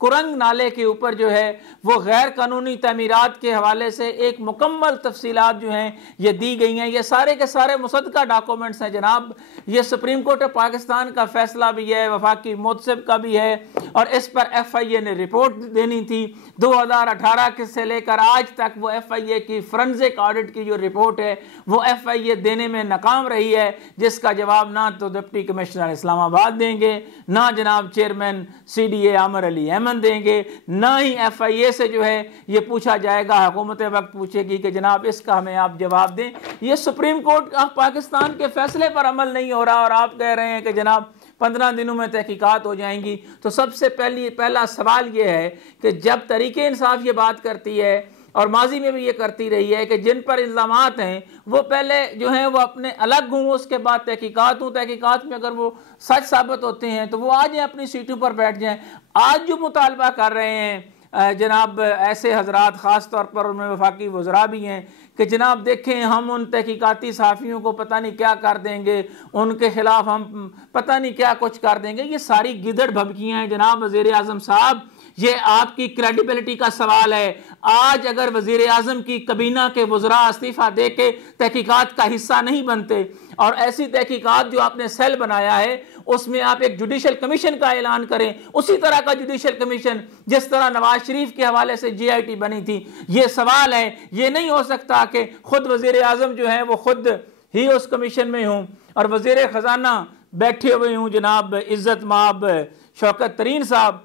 کرنگ نالے کے اوپر جو ہے وہ غیر قانونی تعمیرات کے حوالے سے ایک مکمل تفصیلات جو ہیں یہ دی گئی ہیں. یہ سارے کے سارے مصدقہ ڈاکومنٹس ہیں جناب. یہ سپریم کورٹ آف پاکستان کا فیصلہ بھی ہے, وفاقی محتسب کا بھی ہے, اور اس پر ایف آئی اے نے رپورٹ دینی تھی. 2018 سے لے کر آج تک وہ ایف آئی اے کی فرنزک آڈٹ کی جو رپورٹ ہے وہ ایف آئی اے دینے میں ناکام رہی ہے, جس کا جواب نہ تو ڈپٹی کمشنر اسلام آباد دیں گے, نہ جناب چیئرمین سی ڈی اے عامر علی احمد دیں گے, نہ ہی ایف آئی اے سے جو ہے یہ پوچھا جائے گا. حکومت وقت پوچھے گی کہ جناب اس کا ہمیں آپ جواب دیں. یہ سپریم کورٹ آف پاکستان کے فیصلے پر عمل نہیں ہو رہا, اور آپ کہہ رہے ہیں کہ جناب 15 دنوں میں تحقیقات ہو جائیں گی. تو سب سے پہلا سوال یہ ہے کہ جب تحریک انصاف یہ بات کرتی ہے اور ماضی میں بھی یہ کرتی رہی ہے کہ جن پر الزامات ہیں وہ پہلے جو ہیں وہ اپنے الگ ہوں, اس کے بعد تحقیقات ہوں, تحقیقات میں اگر وہ سچ ثابت ہوتے ہیں تو وہ آ جائیں اپنی سیٹوں پر بیٹھ جائیں. آج جو مطالبہ کر رہے ہیں جناب ایسے حضرات, خاص طور پر ان میں وفاقی وزراء بھی ہیں, کہ جناب دیکھیں ہم ان تحقیقاتی صحافیوں کو پتہ نہیں کیا کر دیں گے, ان کے خلاف ہم پتہ نہیں کیا کچھ کر دیں گے. یہ ساری گدڑ بھبکیاں ہیں جناب وزیر اعظم صاحب. یہ آپ کی کریڈیبلٹی کا سوال ہے. آج اگر وزیر اعظم کی کابینہ کے وزراء استعفیٰ دے کے تحقیقات کا حصہ نہیں بنتے, اور ایسی تحقیقات جو آپ نے سیل بنایا ہے اس میں آپ ایک جوڈیشل کمیشن کا اعلان کریں, اسی طرح کا جوڈیشل کمیشن جس طرح نواز شریف کے حوالے سے جی آئی ٹی بنی تھی. یہ سوال ہے. یہ نہیں ہو سکتا کہ خود وزیر اعظم جو ہیں وہ خود ہی اس کمیشن میں ہوں اور وزیر خزانہ بیٹھے ہوئے ہوں جناب عزت مآب شوکت ترین صاحب.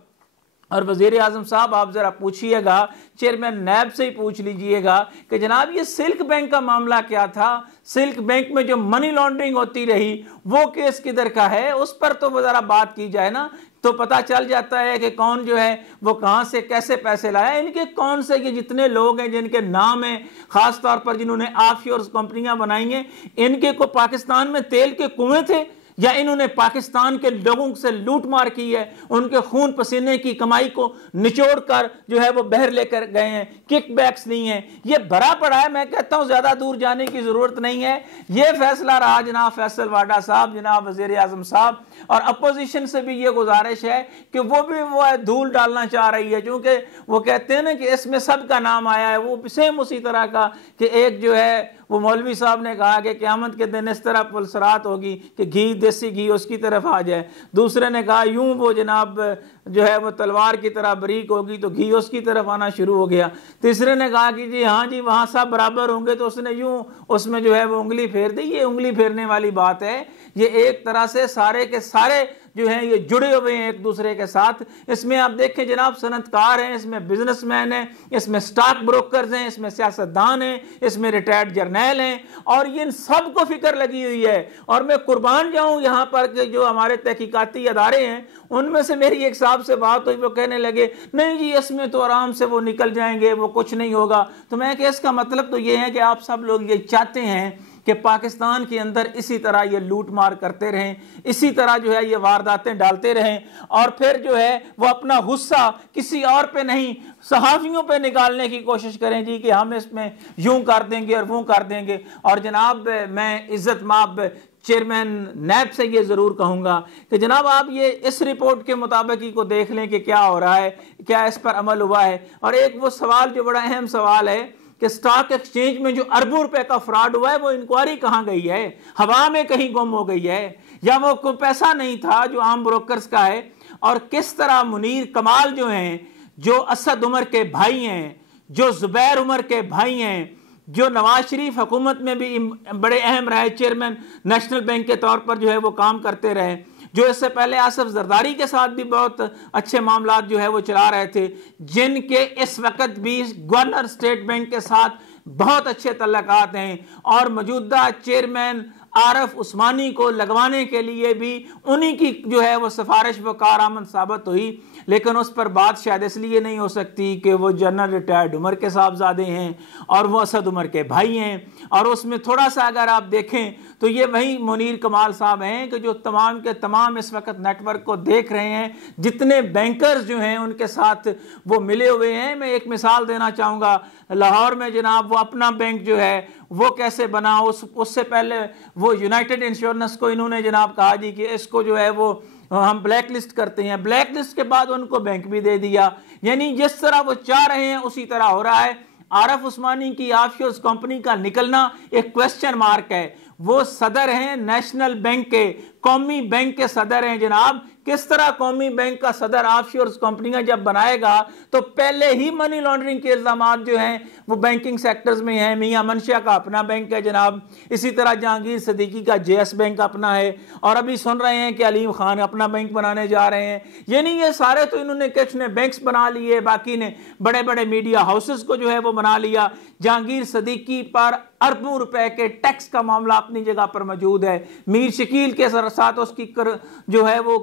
اور وزیر اعظم صاحب آپ ذرا پوچھئے گا, چیئرمین نیب سے ہی پوچھ لیجئے گا کہ جناب یہ سلک بینک کا معاملہ کیا تھا, سلک بینک میں جو منی لانڈرنگ ہوتی رہی وہ کیس کدھر کا ہے, اس پر تو ذرا بات کی جائے نا, تو پتہ چل جاتا ہے کہ کون جو ہے وہ کہاں سے کیسے پیسے لایا. ان کے کون سے یہ جتنے لوگ ہیں جن کے نام ہیں, خاص طور پر جنہوں نے آف شورز کمپنیاں بنائی ہیں, ان کے کو پاکستان میں تیل کے کنویں تھے یا انہوں نے پاکستان کے لوگوں سے لوٹ مار کی ہے, ان کے خون پسینے کی کمائی کو نچوڑ کر جو ہے وہ بہر لے کر گئے ہیں, کک بیکس نہیں ہیں. یہ بھرا پڑا ہے. میں کہتا ہوں زیادہ دور جانے کی ضرورت نہیں ہے. یہ فیصلہ رہا جناب فیصل واڈا صاحب, جناب وزیر اعظم صاحب, اور اپوزیشن سے بھی یہ گزارش ہے کہ وہ بھی وہ دھول ڈالنا چاہ رہی ہے, کیونکہ وہ کہتے ہیں نا کہ اس میں سب کا نام آیا ہے. وہ سیم اسی طرح کا کہ ایک جو ہے وہ مولوی صاحب نے کہا کہ قیامت کے دن اس طرح پلسرات ہوگی کہ گھی دیسی گھی اس کی طرف آ جائے. دوسرے نے کہا یوں وہ جناب جو ہے وہ تلوار کی طرح بریک ہوگی تو گھی اس کی طرف آنا شروع ہو گیا. تیسرے نے کہا کہ جی ہاں جی وہاں سب برابر ہوں گے, تو اس نے یوں اس میں جو ہے وہ انگلی پھیر دی. یہ انگلی پھیرنے والی بات ہے. یہ ایک طرح سے سارے کے سارے جو ہیں یہ جڑے ہوئے ہیں ایک دوسرے کے ساتھ. اس میں آپ دیکھیں جناب صنعت کار ہیں, اس میں بزنس مین ہیں, اس میں سٹاک بروکرز ہیں, اس میں سیاستدان ہیں, اس میں ریٹائرڈ جرنیل ہیں, اور یہ ان سب کو فکر لگی ہوئی ہے. اور میں قربان جاؤں یہاں پر کہ جو ہمارے تحقیقاتی ادارے ہیں ان میں سے میری ایک صاحب سے بات ہوئی, وہ کہنے لگے نہیں جی اس میں تو آرام سے وہ نکل جائیں گے, وہ کچھ نہیں ہوگا. تو میں کہ اس کا مطلب تو یہ ہے کہ آپ سب لوگ یہ چاہتے ہیں کہ پاکستان کے اندر اسی طرح یہ لوٹ مار کرتے رہیں, اسی طرح جو ہے یہ وارداتیں ڈالتے رہیں, اور پھر جو ہے وہ اپنا غصہ کسی اور پہ نہیں صحافیوں پہ نکالنے کی کوشش کریں جی کہ ہم اس میں یوں کر دیں گے اور وہ کر دیں گے. اور جناب میں عزت مآب چیئرمین نیب سے یہ ضرور کہوں گا کہ جناب آپ یہ اس رپورٹ کے مطابق ہی کو دیکھ لیں کہ کیا ہو رہا ہے, کیا اس پر عمل ہوا ہے. اور ایک وہ سوال جو بڑا اہم سوال ہے کہ سٹاک ایکسچینج میں جو اربوں روپے کا فراڈ ہوا ہے وہ انکوائری کہاں گئی ہے, ہوا میں کہیں گم ہو گئی ہے, یا وہ کوئی پیسہ نہیں تھا جو عام بروکرز کا ہے. اور کس طرح منیر کمال جو ہیں, جو اسد عمر کے بھائی ہیں, جو زبیر عمر کے بھائی ہیں, جو نواز شریف حکومت میں بھی بڑے اہم رہے, چیئرمین نیشنل بینک کے طور پر جو ہے وہ کام کرتے رہے, جو اس سے پہلے آصف زرداری کے ساتھ بھی بہت اچھے معاملات جو ہے وہ چلا رہے تھے, جن کے اس وقت بھی گورنر اسٹیٹ بینک کے ساتھ بہت اچھے تعلقات ہیں, اور موجودہ چیئرمین عارف عثمانی کو لگوانے کے لیے بھی انہی کی جو ہے وہ سفارش وہ کارآمد ثابت ہوئی. لیکن اس پر بات شاید اس لیے نہیں ہو سکتی کہ وہ جنرل ریٹائرڈ عمر کے صاحبزادے ہیں اور وہ اسد عمر کے بھائی ہیں. اور اس میں تھوڑا سا اگر آپ دیکھیں تو یہ وہی منیر کمال صاحب ہیں کہ جو تمام کے تمام اس وقت نیٹ ورک کو دیکھ رہے ہیں, جتنے بینکرز جو ہیں ان کے ساتھ وہ ملے ہوئے ہیں. میں ایک مثال دینا چاہوں گا, لاہور میں جناب وہ اپنا بینک جو ہے وہ کیسے بنا. اس سے پہلے وہ یونائٹڈ انشورنس کو انہوں نے جناب کہا جی کہ اس کو جو ہے وہ ہم بلیک لسٹ کرتے ہیں، بلیک لسٹ کے بعد ان کو بینک بھی دے دیا. یعنی جس طرح وہ چاہ رہے ہیں اسی طرح ہو رہا ہے. عارف عثمانی کی آف شورز کمپنی کا نکلنا ایک کوسچن مارک ہے. وہ صدر ہیں نیشنل بینک کے، قومی بینک کے صدر ہیں جناب. کس طرح قومی بینک کا صدر آف شورز کمپنیاں جب بنائے گا تو پہلے ہی منی لانڈرنگ کے الزامات جو ہیں وہ بینکنگ سیکٹرز میں ہیں. میاں منشا کا اپنا بینک ہے جناب، اسی طرح جہانگیر صدیقی کا جے ایس بینک اپنا ہے، اور ابھی سن رہے ہیں کہ علیم خان اپنا بینک بنانے جا رہے ہیں. یعنی یہ سارے تو انہوں نے کچھ نے بینکس بنا لیے، باقی نے بڑے بڑے میڈیا ہاؤسز کو جو ہے وہ بنا لیا. جہانگیر صدیقی پر اربوں روپے کے ٹیکس کا معاملہ اپنی جگہ پر موجود ہے. میر شکیل کے ساتھ اس کی جو ہے وہ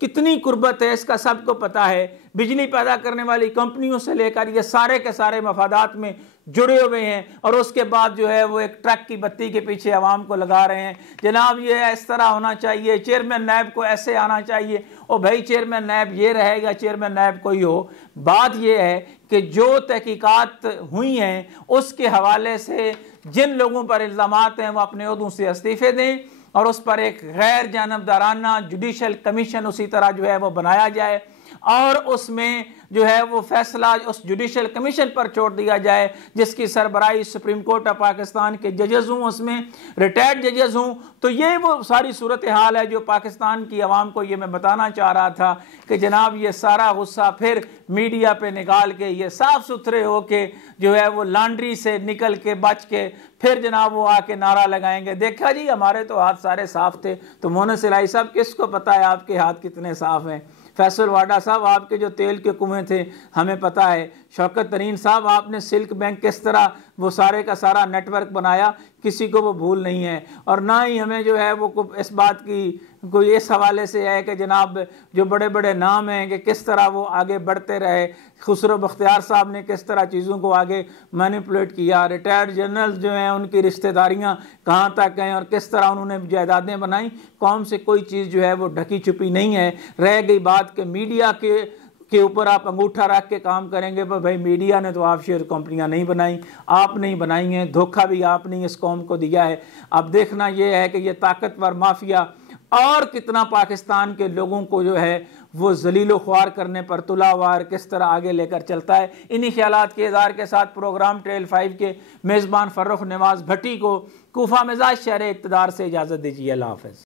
کتنی قربت ہے اس کا سب کو پتا ہے. بجلی پیدا کرنے والی کمپنیوں سے لے کر یہ سارے کے سارے مفادات میں جڑے ہوئے ہیں، اور اس کے بعد جو ہے وہ ایک ٹرک کی بتی کے پیچھے عوام کو لگا رہے ہیں. جناب یہ اس طرح ہونا چاہیے، چیئرمین نیب کو ایسے آنا چاہیے. او بھائی چیئرمین نیب یہ رہے گا، چیئرمین نیب کوئی ہو. بات یہ ہے کہ جو تحقیقات ہوئی ہیں اس کے حوالے سے جن لوگوں پر الزامات ہیں وہ اپنے عہدوں سے استعفے دیں، اور اس پر ایک غیر جانبدارانہ جوڈیشل کمیشن اسی طرح جو ہے وہ بنایا جائے، اور اس میں جو ہے وہ فیصلہ اس جوڈیشل کمیشن پر چھوڑ دیا جائے جس کی سربراہی سپریم کورٹ آف پاکستان کے ججز ہوں، اس میں ریٹائرڈ ججز ہوں. تو یہ وہ ساری صورتحال ہے جو پاکستان کی عوام کو یہ میں بتانا چاہ رہا تھا کہ جناب یہ سارا غصہ پھر میڈیا پہ نکال کے یہ صاف ستھرے ہو کے جو ہے وہ لانڈری سے نکل کے بچ کے پھر جناب وہ آ کے نعرہ لگائیں گے دیکھا جی ہمارے تو ہاتھ سارے صاف تھے. تو مونس الہی صاحب کس کو پتا ہے آپ کے ہاتھ کتنے صاف ہیں؟ فیصل واڈا صاحب آپ کے جو تیل کے کنویں تھے ہمیں پتا ہے. شوکت ترین صاحب آپ نے سلک بینک کس طرح وہ سارے کا سارا نیٹ ورک بنایا، کسی کو وہ بھول نہیں ہے. اور نہ ہی ہمیں جو ہے وہ اس بات کی کوئی اس حوالے سے ہے کہ جناب جو بڑے بڑے نام ہیں کہ کس طرح وہ آگے بڑھتے رہے. خسرو بختیار صاحب نے کس طرح چیزوں کو آگے مینیپولیٹ کیا، ریٹائرڈ جنرل جو ہیں ان کی رشتہ داریاں کہاں تک ہیں اور کس طرح انہوں نے جائیدادیں بنائیں. قوم سے کوئی چیز جو ہے وہ ڈھکی چھپی نہیں ہے. رہ گئی بات کہ میڈیا کے اوپر آپ انگوٹھا رکھ کے کام کریں گے، بھائی میڈیا نے تو آف شیئر کمپنیاں نہیں بنائیں، آپ نہیں بنائی ہیں، دھوکہ بھی آپ نے اس قوم کو دیا ہے. اب دیکھنا یہ ہے کہ یہ طاقتور مافیا اور کتنا پاکستان کے لوگوں کو جو ہے وہ ذلیل و خوار کرنے پر تلا وار کس طرح آگے لے کر چلتا ہے. انہی خیالات کے اظہار کے ساتھ پروگرام ٹریل 5 کے میزبان فرخ نواز بھٹی کو کوفہ مزاج شہر اقتدار سے اجازت دیجیے. اللہ حافظ.